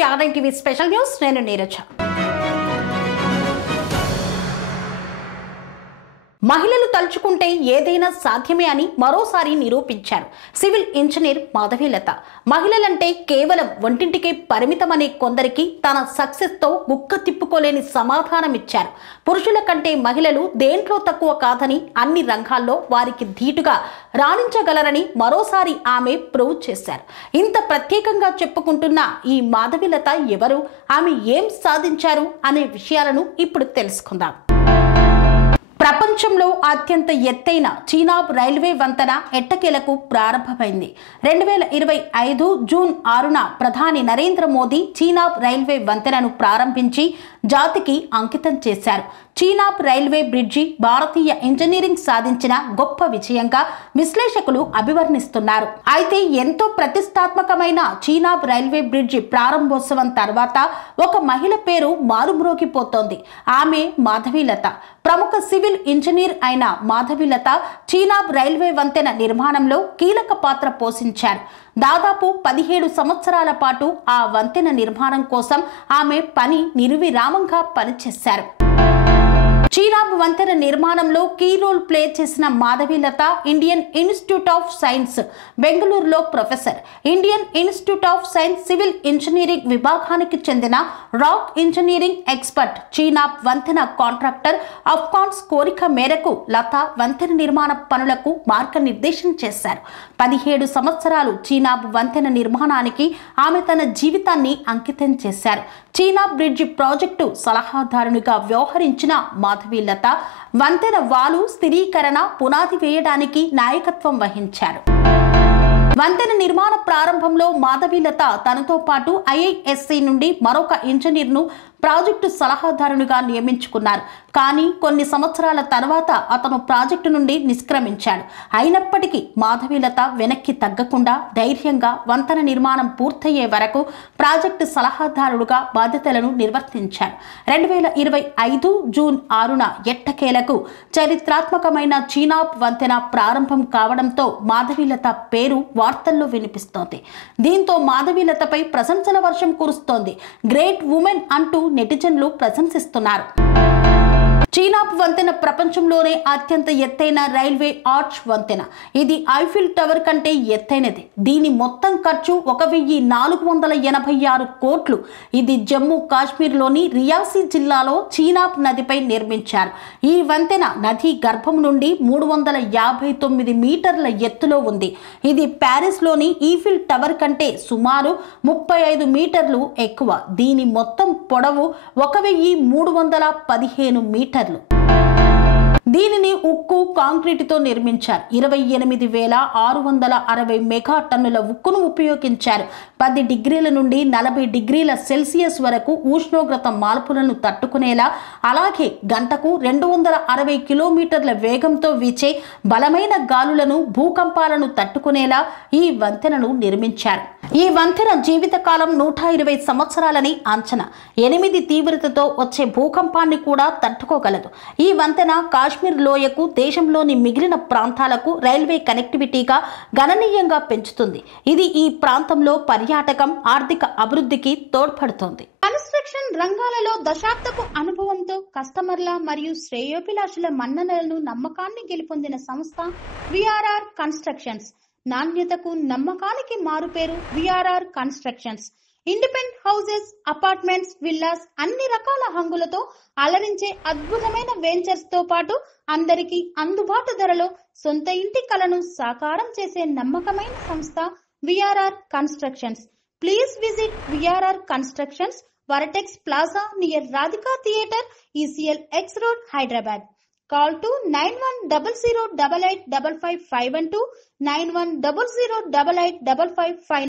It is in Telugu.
To RI TV special news. నేను నీరజ. మహిళలు తలుచుకుంటే ఏదైనా సాధ్యమే అని మరోసారి నిరూపించారు సివిల్ ఇంజనీర్ మాధవీలత. మహిళలంటే కేవలం వంటింటికే పరిమితమనే కొందరికి తన సక్సెస్ తో గుక్క తిప్పుకోలేని సమాధానం ఇచ్చారు. పురుషుల కంటే మహిళలు దేంట్లో తక్కువ కాదని, అన్ని రంగాల్లో వారికి ధీటుగా రాణించగలరని మరోసారి ఆమె ప్రూవ్ చేశారు. ఇంత ప్రత్యేకంగా చెప్పుకుంటున్న ఈ మాధవీలత ఎవరు, ఆమె ఏం సాధించారు అనే విషయాలను ఇప్పుడు తెలుసుకుందాం. ప్రపంచంలో అత్యంత ఎత్తైన చీనాబ్ రైల్వే వంతెన ఎట్టకేలకు ప్రారంభమైంది. 2025 జూన్ 6న ప్రధాని నరేంద్ర మోదీ చీనాబ్ రైల్వే వంతెనను ప్రారంభించి జాతికి అంకితం చేశారు. చీనాబ్ రైల్వే బ్రిడ్జి భారతీయ ఇంజనీరింగ్ సాధించిన గొప్ప విజయంగా విశ్లేషకులు అభివర్ణిస్తున్నారు. అయితే ఎంతో ప్రతిష్టాత్మకమైన చీనాబ్ రైల్వే బ్రిడ్జి ప్రారంభోత్సవం తర్వాత ఒక మహిళ పేరు మారుమ్రోగిపోతోంది. ఆమె మాధవీలత. ప్రముఖ సివిల్ ఇంజనీర్ అయిన మాధవీలత చీనాబ్ రైల్వే వంతెన నిర్మాణంలో కీలక పాత్ర పోషించారు. దాదాపు 17 సంవత్సరాల పాటు ఆ వంతెన నిర్మాణం కోసం ఆమె నిర్విరామంగా పనిచేశారు. చీనాబ్ వంతెన నిర్మాణంలో కీ రోల్ ప్లే చేసిన Madhavilatha Indian Institute of Science బెంగళూరులో professor, Indian Institute of Science civil engineering విభాగానికి చెందిన రాక్ ఇంజనీరింగ్ ఎక్స్పర్ట్. చీనాబ్ వంతెన కాంట్రాక్టర్ అఫ్ఘాన్స్ కోరిక మేరకు లత వంతెన నిర్మాణ పనులకు మార్గనిర్దేశం చేశారు. 17 సంవత్సరాలు చీనాబ్ వంతెన నిర్మాణానికి ఆమె తన జీవితాన్ని అంకితం చేశారు. చీనాబ్ బ్రిడ్జి ప్రాజెక్టు సలహాదారునిగా వ్యవహరించిన మాధవీలత వంతెన వాలు స్థిరీకరణ, పునాది వేయడానికి నాయకత్వం వహించారు. వంతెన నిర్మాణ ప్రారంభంలో మాధవీలత తనతో పాటు ఐఐఎస్సి నుండి మరొక ఇంజనీర్ను ప్రాజెక్టు సలహాదారునిగా నియమించుకున్నారు. కానీ కొన్ని సంవత్సరాల తర్వాత అతను ప్రాజెక్టు నుండి నిష్క్రమించాడు. అయినప్పటికీ మాధవీలత వెనక్కి తగ్గకుండా ధైర్యంగా వంతెన నిర్మాణం పూర్తయ్యే వరకు ప్రాజెక్టు సలహాదారుడుగా బాధ్యతలను నిర్వర్తించారు. 2025 జూన్ 6న ఎట్టకేలకు చరిత్రాత్మకమైన చీనాబ్ వంతెన ప్రారంభం కావడంతో మాధవీలత పేరు వార్తల్లో వినిపిస్తోంది. దీంతో మాధవీలతపై ప్రశంసల వర్షం కురుస్తోంది. గ్రేట్ ఉమెన్ అంటూ నెటిజన్లు ప్రశంసిస్తున్నారు. చీనాబ్ వంతెన ప్రపంచంలోనే అత్యంత ఎత్తైన రైల్వే ఆర్చ్ వంతెన. ఇది ఐఫిల్ టవర్ కంటే ఎత్తైనది. దీని మొత్తం ఖర్చు 1486 కోట్లు. ఇది జమ్మూ కాశ్మీర్లోని రియాసీ జిల్లాలో చీనాబ్ నదిపై నిర్మించారు. ఈ వంతెన నది గర్భం నుండి 359 మీటర్ల ఎత్తులో ఉంది. ఇది ప్యారిస్లోని ఈఫిల్ టవర్ కంటే సుమారు 35 మీటర్లు ఎక్కువ. దీని మొత్తం పొడవు 1315 మీటర్లు. దీనిని ఉక్కు, కాంక్రీటుతో నిర్మించారు. 28,660 మెగా టన్నుల ఉక్కును ఉపయోగించారు. 10 డిగ్రీల నుండి 40 డిగ్రీల సెల్సియస్ వరకు ఉష్ణోగ్రత మార్పులను తట్టుకునేలా, అలాగే గంటకు 260 కిలోమీటర్ల వేగంతో వీచే బలమైన గాలులను, భూకంపాలను తట్టుకునేలా ఈ వంతెనను నిర్మించారు. ఈ వంతెన జీవితకాలం 120 సంవత్సరాలని అంచనా. 8 తీవ్రతతో వచ్చే భూకంపాన్ని కూడా తట్టుకోగలదు. ఈ వంతెన కాశ్మీర్ లోయకు, దేశంలోని మిగిలిన ప్రాంతాలకు రైల్వే కనెక్టివిటీగా గణనీయంగా పెంచుతుంది. ఇది ఈ ప్రాంతంలో పర్యాటకం, ఆర్థిక అభివృద్ధికి తోడ్పడుతోంది. కన్స్ట్రక్షన్ రంగాలలో దశాబ్దపు అనుభవంతో కస్టమర్ల మరియు శ్రేయోభిలాషుల మన్ననలను, నమ్మకాన్ని గెలుపొందిన సంస్థ విఆర్ఆర్ కన్స్ట్రక్షన్స్. నాణ్యతకు, నమ్మకానికి మారుపేరు VRR constructions. Independent houses, apartments, villas, అన్ని రకాల హంగులతో అలరించే అద్భుతమైన వెంచర్స్ తో పాటు అందరికీ అందుబాటు ధరలో సొంత ఇంటి కలను సాకారం చేసే నమ్మకమైన సంస్థ VRR constructions. Please visit VRR constructions, వరటెక్స్ plaza near Radhika theatre, ECL X Road, Hyderabad. Call to 910088555512, 9100885555.